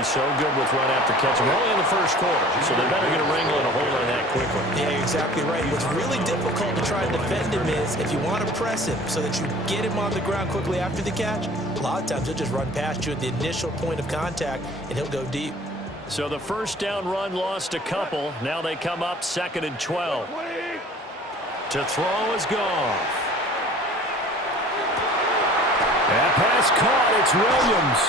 he's so good with run after catch. We're only in the first quarter, so they better get a wrangle and a hold on that quickly. Yeah, you're exactly right. What's really difficult to try and defend him is if you want to press him so that you get him on the ground quickly after the catch, a lot of times he'll just run past you at the initial point of contact, and he'll go deep. So the first down run lost a couple. Now they come up 2nd and 12. To throw is Goff. That pass caught. It's Williams.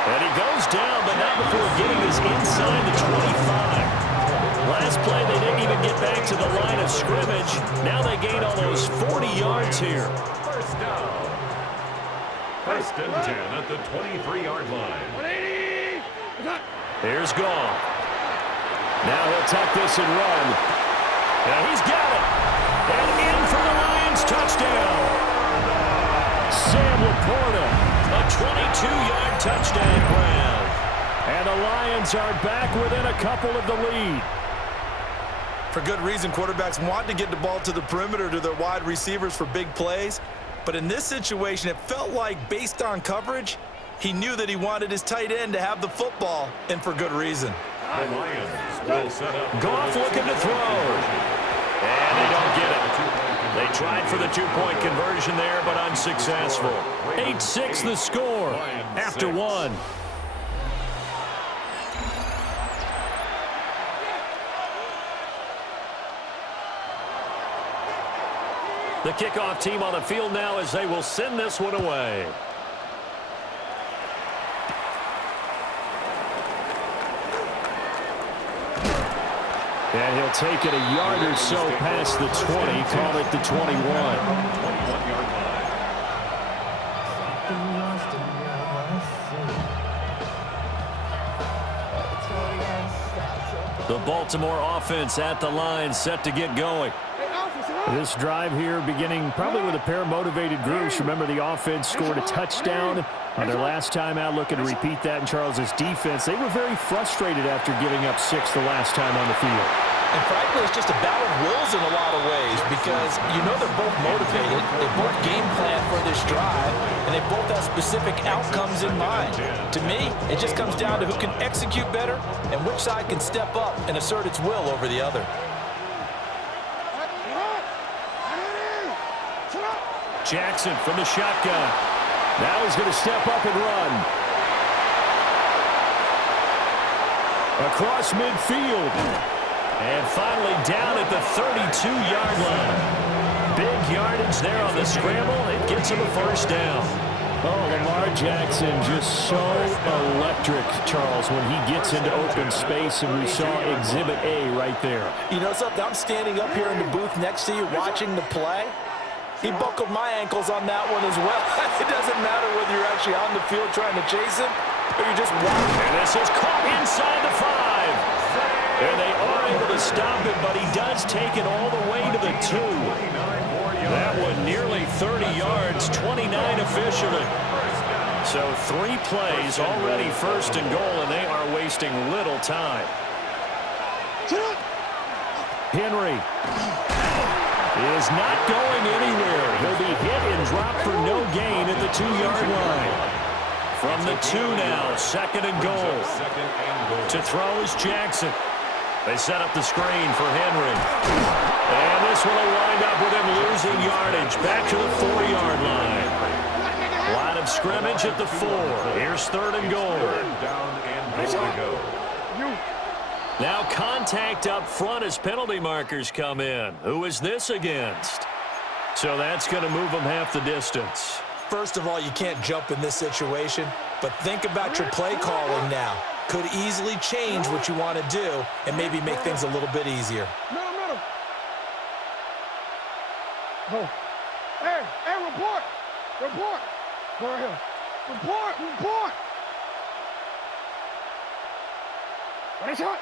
And he goes down, but not before getting us inside the 25. Last play, they didn't even get back to the line of scrimmage. Now they gain almost 40 yards here. First down. 1st and 10 at the 23-yard line. Here's Goff. Now he'll tuck this and run. And he's got it. And in for the Lions touchdown. Sam Laporta, a 22-yard touchdown grab. And the Lions are back within a couple of the lead. For good reason, quarterbacks want to get the ball to the perimeter to their wide receivers for big plays. But in this situation, it felt like, based on coverage, he knew that he wanted his tight end to have the football, and for good reason. The Lions will set up. Goff looking to throw. And they don't get it. They tried for the two-point conversion there, but unsuccessful. 8-6 the score after one. The kickoff team on the field now as they will send this one away. And he'll take it a yard or so past the 20, call it the 21. 21-yard line. The Baltimore offense at the line, set to get going. This drive here beginning probably with a pair of motivated groups. Remember, the offense scored a touchdown on their last time out, looking to repeat that in Charles's defense. They were very frustrated after giving up 6 the last time on the field. And frankly, it's just a battle of wills in a lot of ways because you know they're both motivated, they both game plan for this drive, and they both have specific outcomes in mind. To me, it just comes down to who can execute better and which side can step up and assert its will over the other. Jackson from the shotgun. Now he's going to step up and run. Across midfield. And finally down at the 32-yard line. Big yardage there on the scramble. It gets him a first down. Oh, Lamar Jackson just so electric, Charles, when he gets into open space, and we saw Exhibit A right there. You know something? I'm standing up here in the booth next to you watching the play. He buckled my ankles on that one as well. It doesn't matter whether you're actually on the field trying to chase him or you're just watching. And this is caught inside the 5. And they are able to stop it, but he does take it all the way to the 2. That one nearly 30 yards, 29 officially. So 3 plays already first and goal, and they are wasting little time. Henry is not going anywhere. He'll be hit and dropped for no gain at the 2-yard line. From the 2 now, 2nd and goal. To throw is Jackson. They set up the screen for Henry. And this one will wind up with him losing yardage back to the 4-yard line. Line of scrimmage at the 4. Here's 3rd and goal. Now contact up front as penalty markers come in. Who is this against? So that's going to move them half the distance. First of all, you can't jump in this situation, but think about your play calling now. Could easily change what you want to do and maybe make things a little bit easier. Middle. Go. Hey, report. Go right here. Report. Ready, shot.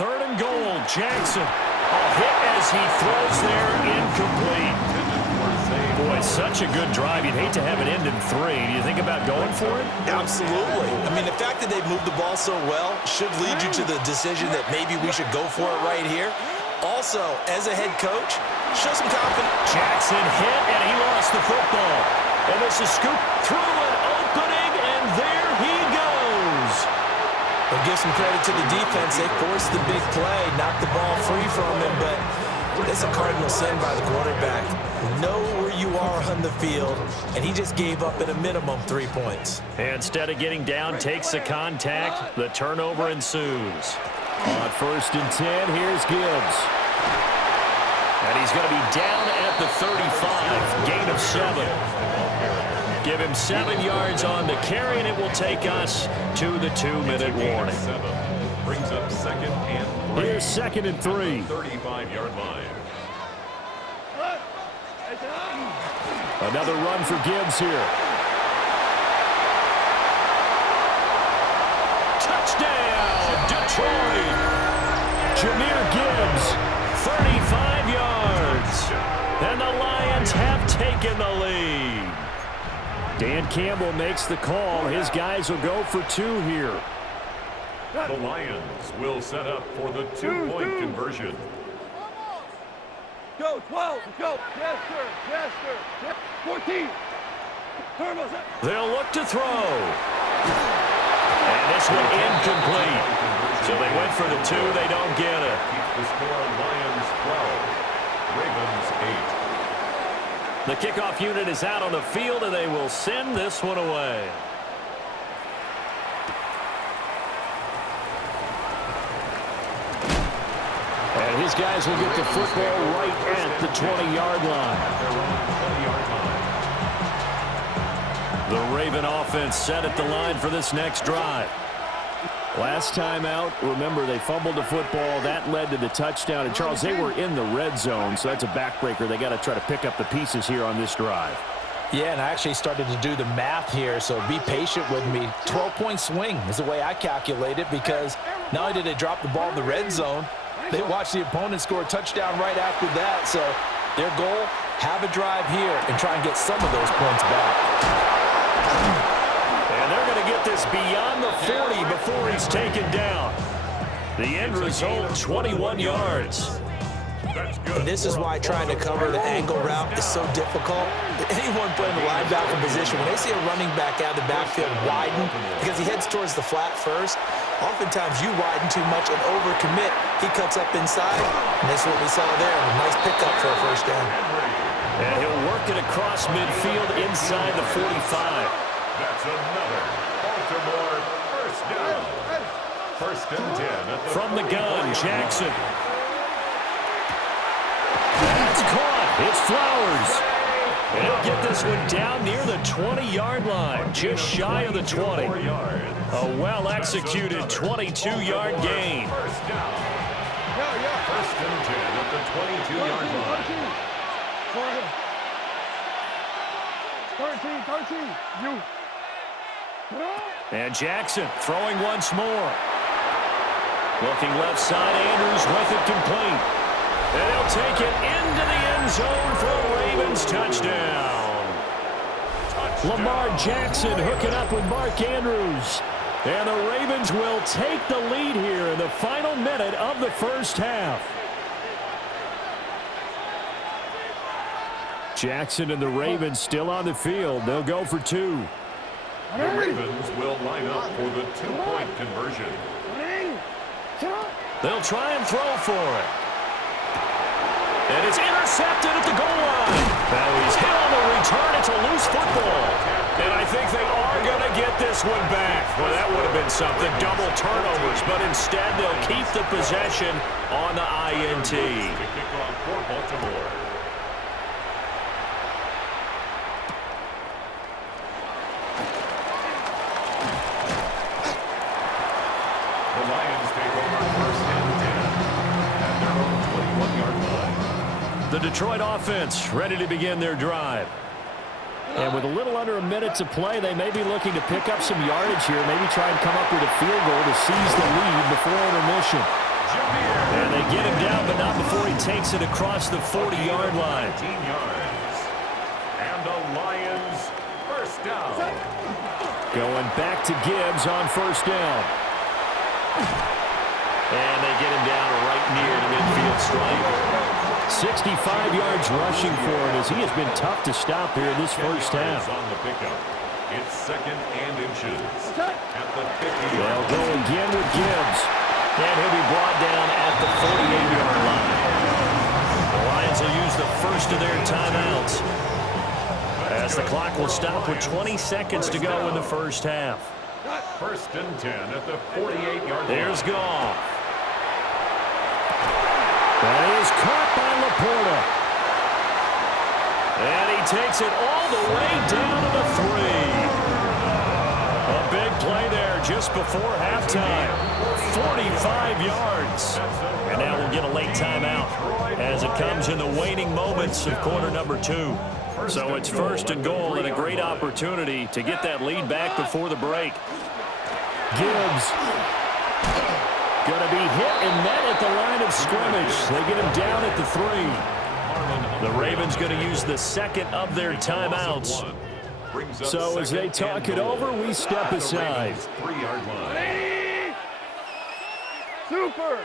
Third and goal, Jackson. A hit as he throws there, incomplete. Boy, such a good drive. You'd hate to have it end in 3. Do you think about going for it? Absolutely. I mean, the fact that they've moved the ball so well should lead you to the decision that maybe we should go for it right here. Also, as a head coach, show some confidence. Jackson hit, and gets the football. And this is scooped through an opening, and there he goes. Well, give some credit to the defense. They forced the big play, knocked the ball free from him, but it's a cardinal sin by the quarterback. Know where you are on the field, and he just gave up at a minimum 3 points. Instead of getting down, takes the contact. The turnover ensues. On 1st and 10, here's Gibbs. And he's going to be down at the 35, gain of 7. Give him 7 yards on the carry, and it will take us to the 2-minute warning. Brings up 2nd and 3. Here's 2nd and 3. 35-yard line. Another run for Gibbs here. Touchdown, Detroit! Jahmyr Gibbs, 35 yards. And the Lions have taken the lead. Dan Campbell makes the call. His guys will go for 2 here. The Lions will set up for the 2-point conversion. Go, 12, go. Yes, sir. Yes, sir. 14. They'll look to throw. And this one incomplete. So they went for the 2. They don't get it. Keeps the score Lions 12. Ravens 8. The kickoff unit is out on the field, and they will send this one away. And his guys will get the football right at the 20-yard line. The Raven offense set at the line for this next drive. Last time out, remember, they fumbled the football. That led to the touchdown. And, Charles, they were in the red zone, so that's a backbreaker. They got to try to pick up the pieces here on this drive. Yeah, and I actually started to do the math here, so be patient with me. 12-point swing is the way I calculate it, because not only did they drop the ball in the red zone, they watched the opponent score a touchdown right after that. So their goal, have a drive here and try and get some of those points back. And they're going to get this beyond the 40 before he's taken down. The end result, 21 yards. And this is why trying to cover the angle route is so difficult. Anyone playing the linebacker position, when they see a running back out of the backfield widen, because he heads towards the flat first, oftentimes you widen too much and overcommit. He cuts up inside, and that's what we saw there. A nice pickup for a first down. And he'll work it across midfield inside the 45. That's another Baltimore first down. 1st and 10 at the From the gun, Jackson. That's caught. It's Flowers. And he'll get this one down near the 20-yard line, just shy of the 20. A well-executed 22-yard gain. First down. 1st and 10 at the 22-yard line. 13. You. And Jackson throwing once more. Looking left side, Andrews with it complete. And they'll take it into the end zone for a Ravens touchdown. Lamar Jackson hooking up with Mark Andrews. And the Ravens will take the lead here in the final minute of the first half. Jackson and the Ravens still on the field. They'll go for 2. The Ravens will line up for the 2-point conversion. They'll try and throw for it. And it's intercepted at the goal line. Now he's hit on the return. It's a loose football. And I think they are going to get this one back. Well, that would have been something. Double turnovers. But instead, they'll keep the possession on the INT. To kick off for Baltimore. The Lions take over 1st and 10 at their own 21-yard line. The Detroit offense ready to begin their drive. And with a little under a minute to play, they may be looking to pick up some yardage here, maybe try and come up with a field goal to seize the lead before intermission. And they get him down, but not before he takes it across the 40-yard line. 19 yards. And the Lions first down. Going back to Gibbs on first down. And they get him down right near the midfield stripe. 65 yards rushing for it as he has been tough to stop here in this first half. On the pickup. It's 2nd and inches. At the 50. They'll go again with Gibbs. And he'll be brought down at the 48-yard line. The Lions will use the first of their timeouts, as the clock will stop with 20 seconds to go in the first half. 1st and 10 at the 48-yard line. There's Goff. That is caught by Laporta. And he takes it all the way down to the 3. A big play there just before halftime. 45 yards. And now we'll get a late timeout as it comes in the waning moments of quarter number 2. So it's 1st and goal and a great opportunity to get that lead back before the break. Gibbs going to be hit and met at the line of scrimmage. They get him down at the 3. The Ravens going to use the 2nd of their timeouts. So as they talk it over, we step aside. 3-yard line. Super.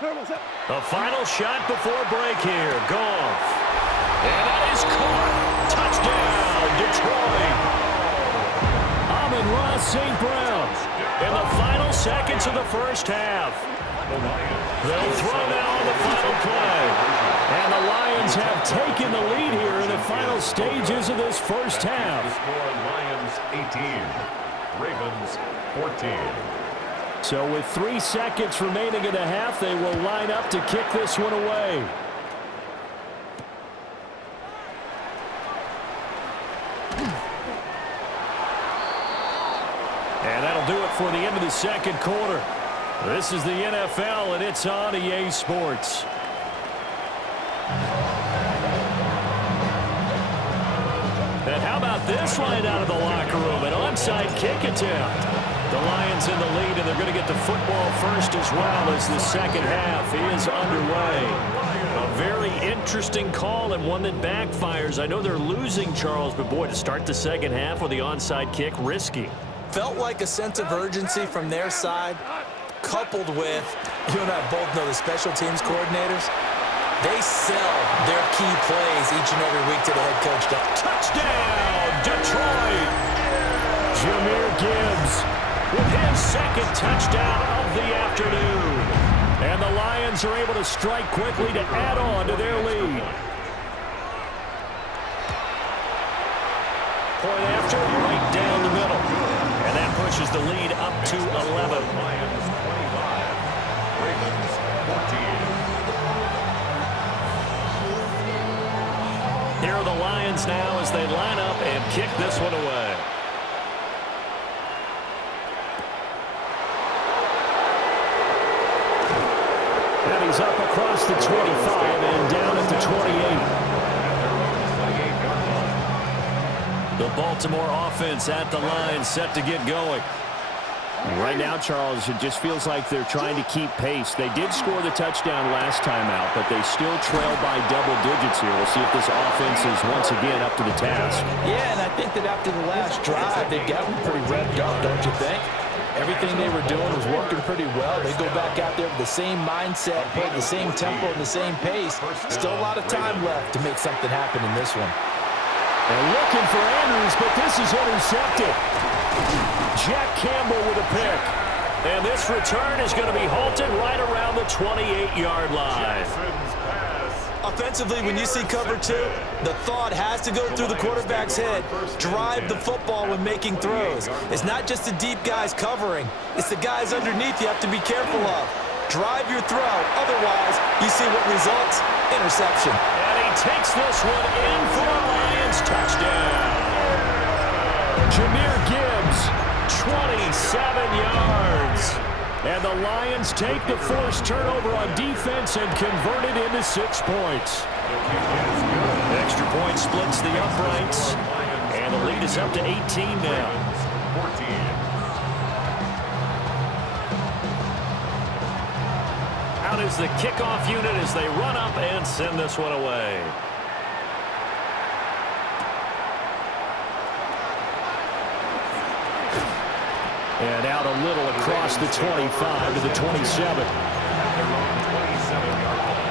A final shot before break here. Goff. And that is caught. Touchdown, Detroit. Amon-Ra St. Brown in the final seconds of the first half. They'll throw now on the final play. And the Lions have taken the lead here in the final stages of this first half. Lions 18, Ravens 14. So with 3 seconds remaining in the half, they will line up to kick this one away. And that'll do it for the end of the second quarter. This is the NFL, and it's on EA Sports. And how about this line out of the locker room? An onside kick attempt. The Lions in the lead, and they're going to get the football first as well as the second half is underway. A very interesting call and one that backfires. I know they're losing, Charles, but boy, to start the second half with the onside kick, risky. Felt like a sense of urgency from their side, coupled with, you and I both know the special teams coordinators, they sell their key plays each and every week to the head coach. Touchdown, Detroit! Jahmyr Gibbs with his 2nd touchdown of the afternoon. And the Lions are able to strike quickly to add on to their lead. Point after, right down the middle. And that pushes the lead up to 11. Lions 25, Ravens 14. Here are the Lions now as they line up and kick this one away. And he's up across the 25 and down at the 28. The Baltimore offense at the line, set to get going. Right now, Charles, it just feels like they're trying to keep pace. They did score the touchdown last time out, but they still trail by double digits here. We'll see if this offense is once again up to the task. Yeah, and I think that after the last drive, they've gotten pretty revved up, don't you think? Everything they were doing was working pretty well. They go back out there with the same mindset, play the same tempo and the same pace. Still a lot of time left to make something happen in this one. They're looking for Andrews, but this is intercepted. Jack Campbell with a pick. And this return is going to be halted right around the 28-yard line. Offensively, when you see cover 2, the thought has to go through the quarterback's head. Drive the football when making throws. It's not just the deep guys covering. It's the guys underneath you have to be careful of. Drive your throw. Otherwise, you see what results? Interception. And he takes this one in for a Lions touchdown. Jahmyr Gibbs, 27 yards. And the Lions take the forced turnover on defense and convert it into 6 points. Extra point splits the uprights. And the lead is up to 18 now. 14. Out is the kickoff unit as they run up and send this one away. And out a little across the 25 to the 27. At their own 27-yard line.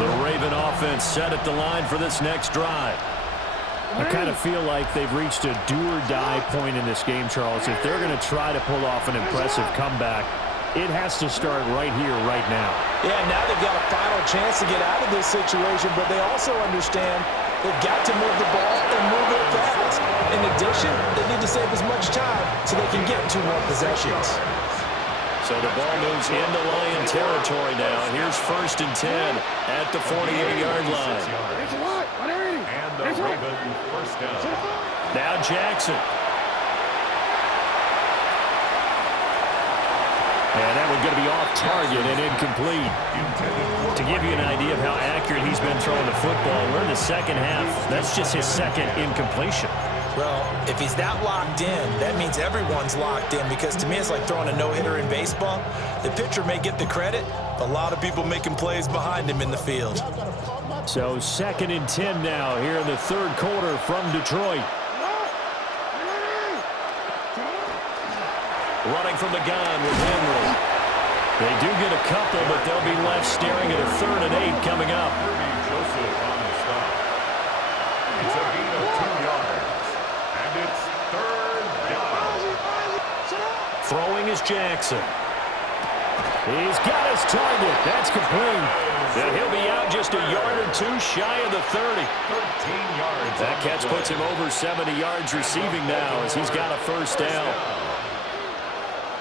The Raven offense set at the line for this next drive. I kind of feel like they've reached a do-or-die point in this game, Charles. If they're going to try to pull off an impressive comeback, it has to start right here, right now. Yeah, now they've got a final chance to get out of this situation, but they also understand they've got to move the ball and move it fast. In addition, they need to save as much time so they can get 2 more possessions. So the ball moves into Lion territory now. Here's 1st and 10 at the 48-yard line. And the Raven first down. Now Jackson. And that one's going to be off target and incomplete. To give you an idea of how accurate he's been throwing the football, we're in the second half. That's just his 2nd incompletion. Well, if he's that locked in, that means everyone's locked in, because to me it's like throwing a no-hitter in baseball. The pitcher may get the credit, but a lot of people making plays behind him in the field. So 2nd and 10 now here in the 3rd quarter from Detroit. Running from the gun with Henry. They do get a couple, but they'll be left staring at a 3rd and 8 coming up. Joseph on the stop. It's a gain of 2 yards. And it's 3rd down. Throwing is Jackson. He's got his target. That's complete. And he'll be out just a yard or 2 shy of the 30. 13 yards. That catch puts him over 70 yards receiving now as he's got a 1st down.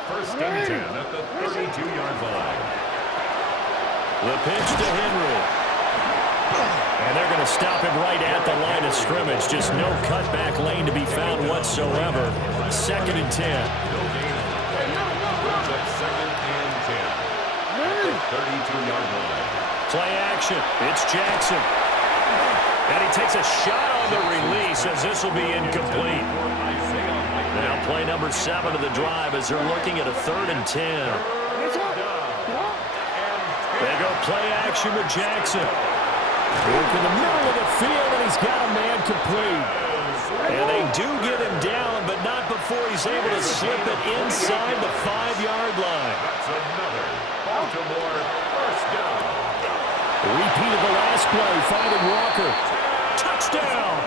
1st and 10 at the 32-yard line. The pitch to Henry. And they're going to stop him right at the line of scrimmage. Just no cutback lane to be found whatsoever. 2nd and 10. Brings up 2nd and 10. At the 32-yard line. Play action. It's Jackson. And he takes a shot on the release as this will be incomplete. Now play number 7 of the drive as they're looking at a 3rd and 10. They go play action with Jackson. Look in the middle of the field, and he's got a man complete. And they do get him down, but not before he's able to slip it inside the 5-yard line. That's another Baltimore first down. Repeat of the last play, finding Walker. Touchdown!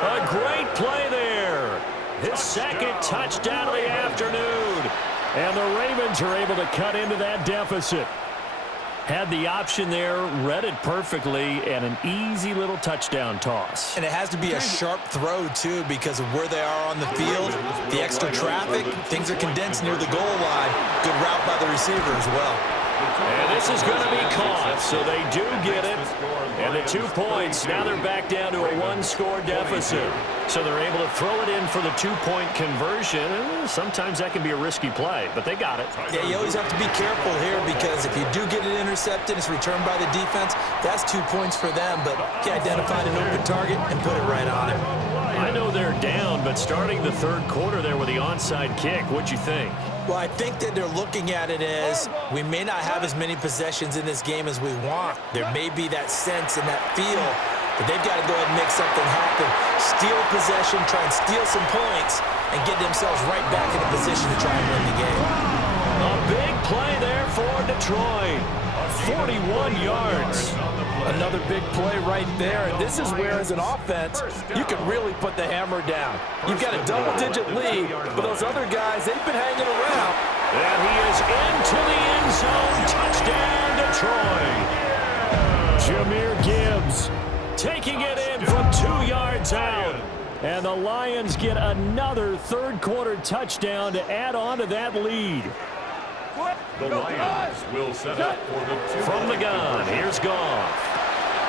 A great play there. His 2nd touchdown of the afternoon. And the Ravens are able to cut into that deficit. Had the option there, read it perfectly, and an easy little touchdown toss. And it has to be a sharp throw, too, because of where they are on the field. The extra traffic, things are condensed near the goal line. Good route by the receiver as well. And this is going to be caught, so they do get it. And the 2 points, now they're back down to a 1-score deficit. So they're able to throw it in for the 2-point conversion. Sometimes that can be a risky play, but they got it. Yeah, you always have to be careful here, because if you do get it intercepted, it's returned by the defense, that's 2 points for them. But he identified an open target and put it right on him. I know they're down, but starting the 3rd quarter there with the onside kick, what'd you think? Well, I think that they're looking at it as we may not have as many possessions in this game as we want. There may be that sense and that feel, but they've got to go ahead and make something happen. Steal possession, try and steal some points, and get themselves right back in a position to try and win the game. A big play there for Detroit. 41 yards. Another big play right there, and this is where, as an offense, you can really put the hammer down. You've got a double-digit lead, but those other guys, they've been hanging around. And he is into the end zone. Touchdown, Detroit. Jahmyr Gibbs taking it in from 2 yards out. And the Lions get another 3rd quarter touchdown to add on to that lead. The Lions will set up for the 2. From the gun, here's Goff.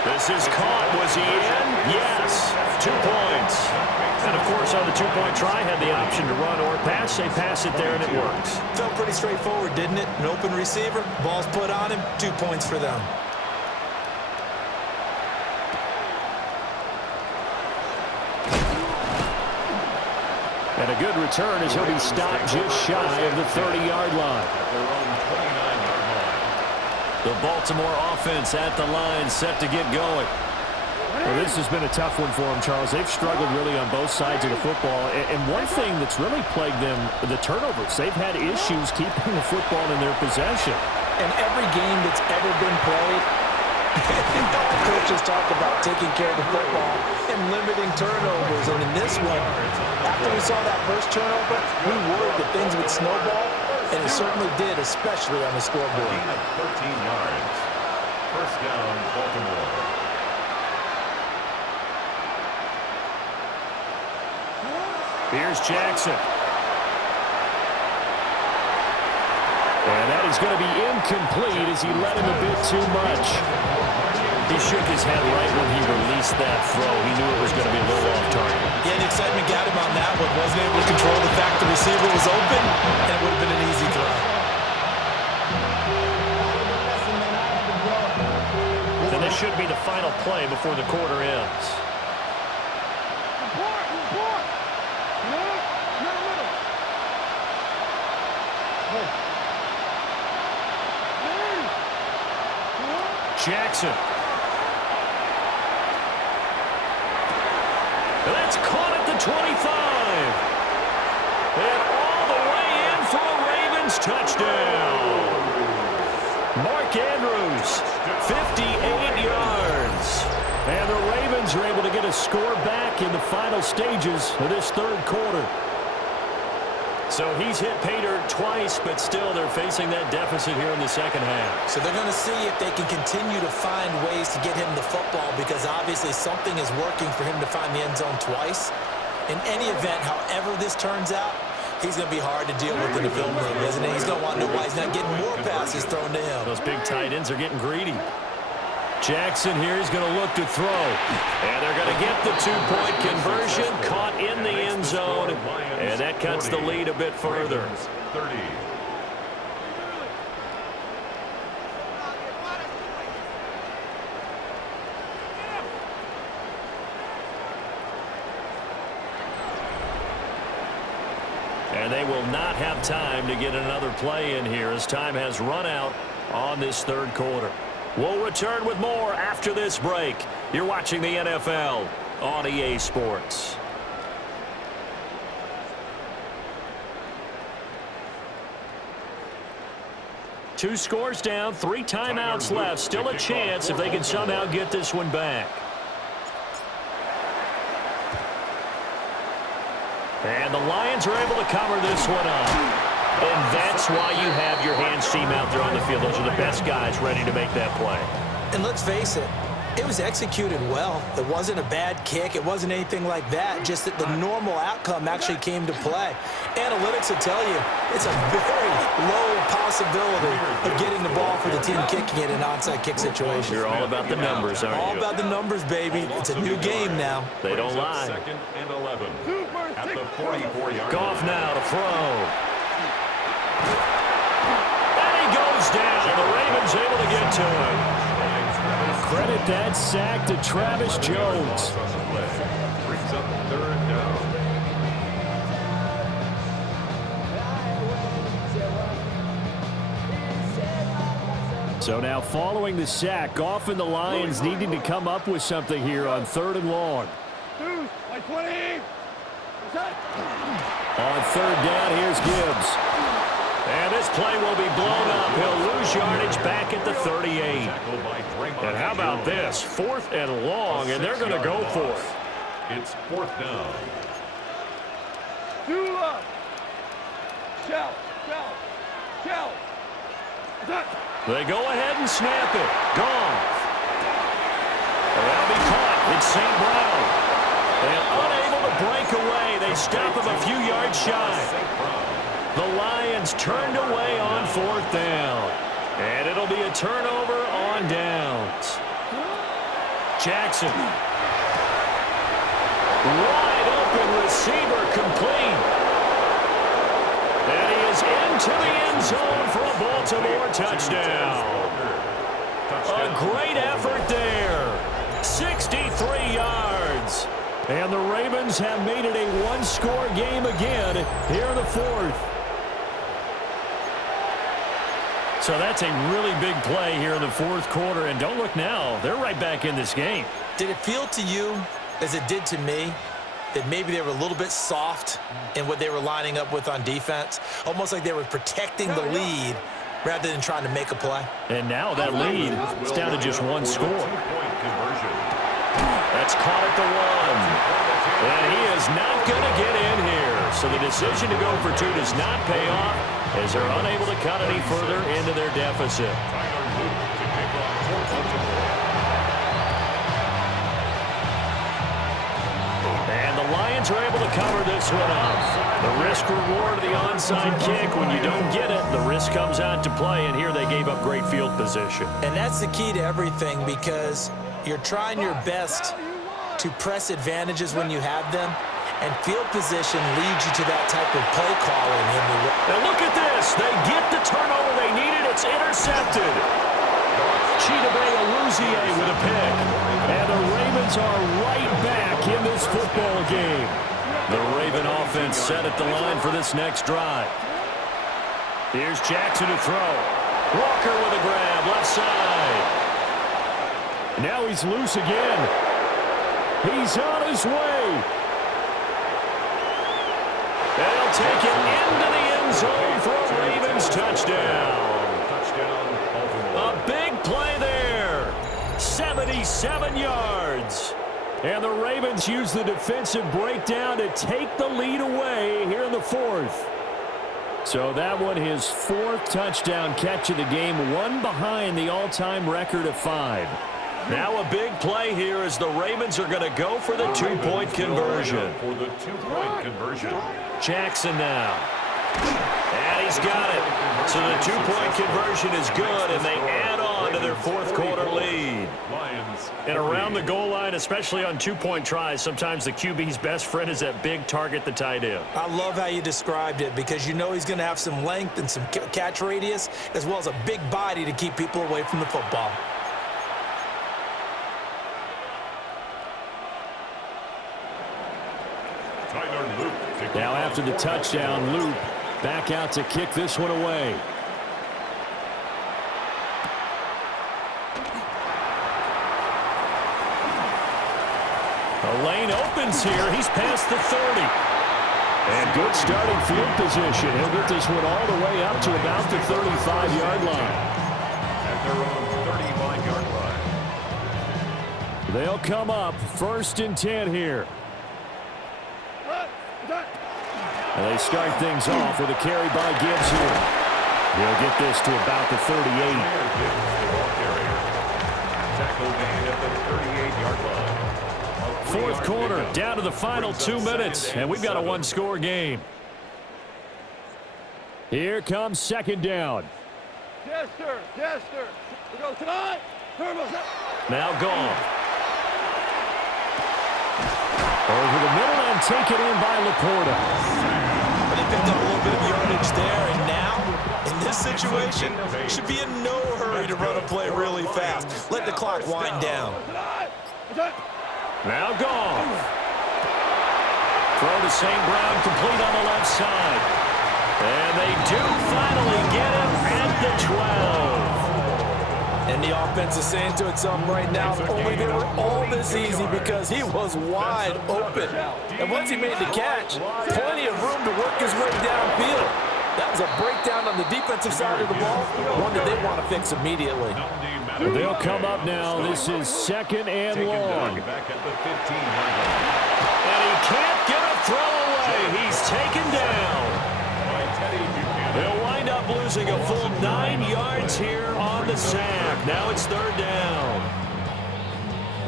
This is caught. Was he in? Yes. 2 points. And, of course, on the 2-point try, had the option to run or pass. They pass it there, and it works. Felt pretty straightforward, didn't it? An open receiver, ball's put on him, 2 points for them. And a good return as he'll be stopped just shy of the 30-yard line. At their own 29-yard line. The Baltimore offense at the line, set to get going. Well, this has been a tough one for them, Charles. They've struggled really on both sides of the football. And one thing that's really plagued them, the turnovers. They've had issues keeping the football in their possession. In every game that's ever been played, all coaches talk about taking care of the football and limiting turnovers. And in this one, after we saw that first turnover, we worried that things would snowball, and it certainly did, especially on the scoreboard. 13 yards. First down, Baltimore. Here's Jackson. And that is going to be incomplete as he led him a bit too much. He shook his head right when he released that throw. He knew it was going to be a little off target. Yeah, the excitement got him on that one. Wasn't able to control the fact the receiver was open, and it would have been an easy throw. And this should be the final play before the quarter ends. Jackson. That's caught at the 25. And all the way in for a Ravens touchdown. Mark Andrews, 58 yards. And the Ravens are able to get a score back in the final stages of this third quarter. So he's hit pay dirt twice, but still they're facing that deficit here in the second half. So they're going to see if they can continue to find ways to get him the football, because obviously something is working for him to find the end zone twice. In any event, however this turns out, he's going to be hard to deal with in the film room, isn't he? He's going to want to know why he's not getting more passes thrown to him. Those big tight ends are getting greedy. Jackson here is going to look to throw. And they're going to get the two-point conversion, caught in the end zone. And that cuts the lead a bit further. 30. And they will not have time to get another play in here as time has run out on this third quarter. We'll return with more after this break. You're watching the NFL on EA Sports. Two scores down, 3 timeouts left. Still a chance if they can somehow get this one back. And the Lions are able to cover this one up. And that's why you have your hands team out there on the field. Those are the best guys ready to make that play. And let's face it, it was executed well. It wasn't a bad kick. It wasn't anything like that. Just that the normal outcome actually came to play. Analytics will tell you it's a very low possibility of getting the ball for the team kicking it in an onside kick situation. You're all about the numbers, aren't you? All about the numbers, baby. It's a new game now. They don't lie. Second and 11. At the 44-yard Goff now to throw. And he goes down. The Ravens able to get to him. Credit that sack to Travis Jones. Brings up third down. So now following the sack, Goff and the Lions needing to come up with something here on 3rd and long. Like 20. On 3rd down, here's Gibbs. And this play will be blown up. He'll lose yardage back at the 38. And how about this? 4th and long, and they're going to go for it. It's 4th down. Do love. Shout, shout, shout. They go ahead and snap it. Goff. That'll be caught. It's St. Brown. And unable to break away. They stop him a few yards shy. The Lions turned away on 4th down. And it'll be a turnover on downs. Jackson. Wide open receiver complete. And he is into the end zone for a Baltimore touchdown. A great effort there. 63 yards. And the Ravens have made it a one-score game again here in the 4th. So that's a really big play here in the 4th quarter. And don't look now, they're right back in this game. Did it feel to you, as it did to me, that maybe they were a little bit soft in what they were lining up with on defense? Almost like they were protecting the lead rather than trying to make a play. And now that lead is down to just one score. That's caught at the 1. And he is not going to get in here. So the decision to go for 2 does not pay off as they're unable to cut any further into their deficit. And the Lions are able to cover this one up. The risk reward of the onside kick. When you don't get it, the risk comes out to play, and here they gave up great field position. And that's the key to everything, because you're trying your best to press advantages when you have them, and field position leads you to that type of play calling. And look at this. They get the turnover they needed. It's intercepted. Chidobe Awuzie with a pick. And the Ravens are right back in this football game. The Raven offense set at the line for this next drive. Here's Jackson to throw. Walker with a grab, left side. Now he's loose again. He's on his way. They'll take it into the end zone for a Ravens touchdown. A big play there. 77 yards. And the Ravens use the defensive breakdown to take the lead away here in the 4th. So that one, his 4th touchdown catch of the game, one behind the all-time record of 5. Now a big play here as the Ravens are going to go for the 2-point conversion. Jackson now. And he's got it. So the 2-point conversion is good, and they add on to their 4th quarter lead. And around the goal line, especially on 2-point tries, sometimes the QB's best friend is that big target, the tight end. I love how you described it, because you know he's going to have some length and some catch radius, as well as a big body to keep people away from the football. Now after the touchdown, Luke back out to kick this one away. The lane opens here. He's past the 30. And good starting field position. He'll get this one all the way up to about the 35-yard line. At their own 35-yard line. They'll come up 1st and 10 here. And they start things off with a carry by Gibbs here. He'll get this to about the 38. Tackle made at the 38-yard line. 4th quarter, down to the final 2 minutes, and we've got a one-score game. Here comes 2nd down. Yes, sir. Yes, sir. We go tonight. Turbo. Now gone. Over the middle and taken in by Laporta. But he picked up a little bit of yardage there, and now, in this situation, should be in no hurry to run a play really fast. Let the clock wind down. Now gone. Throw to St. Brown, complete on the left side. And they do finally get him at the 12. And the offense is saying to itself right now, if only they were all this easy, because he was wide open. And once he made the catch, plenty of room to work his way downfield. That was a breakdown on the defensive side of the ball, one that they want to fix immediately. They'll come up now. This is 2nd and long. And he can't get a throw away. He's taken down. They'll wind up losing a full 9 yards here on the sack. Now it's 3rd down.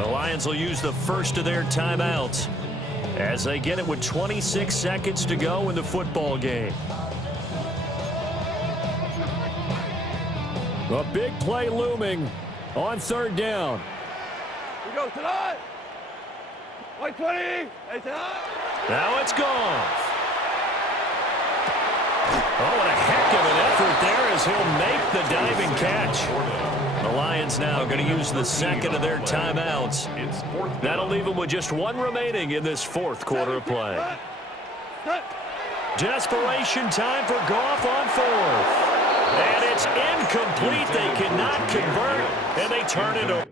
The Lions will use the first of their timeouts as they get it with 26 seconds to go in the football game. A big play looming on 3rd down. We go tonight. White 20. Hey, tonight. Now it's gone. Oh, what a heck of an effort there as he'll make the diving catch. The Lions now going to use the 2nd of their timeouts. That'll leave them with just 1 remaining in this 4th quarter of play. Desperation time for Goff on 4th. And it's incomplete. They cannot convert, and they turn it over.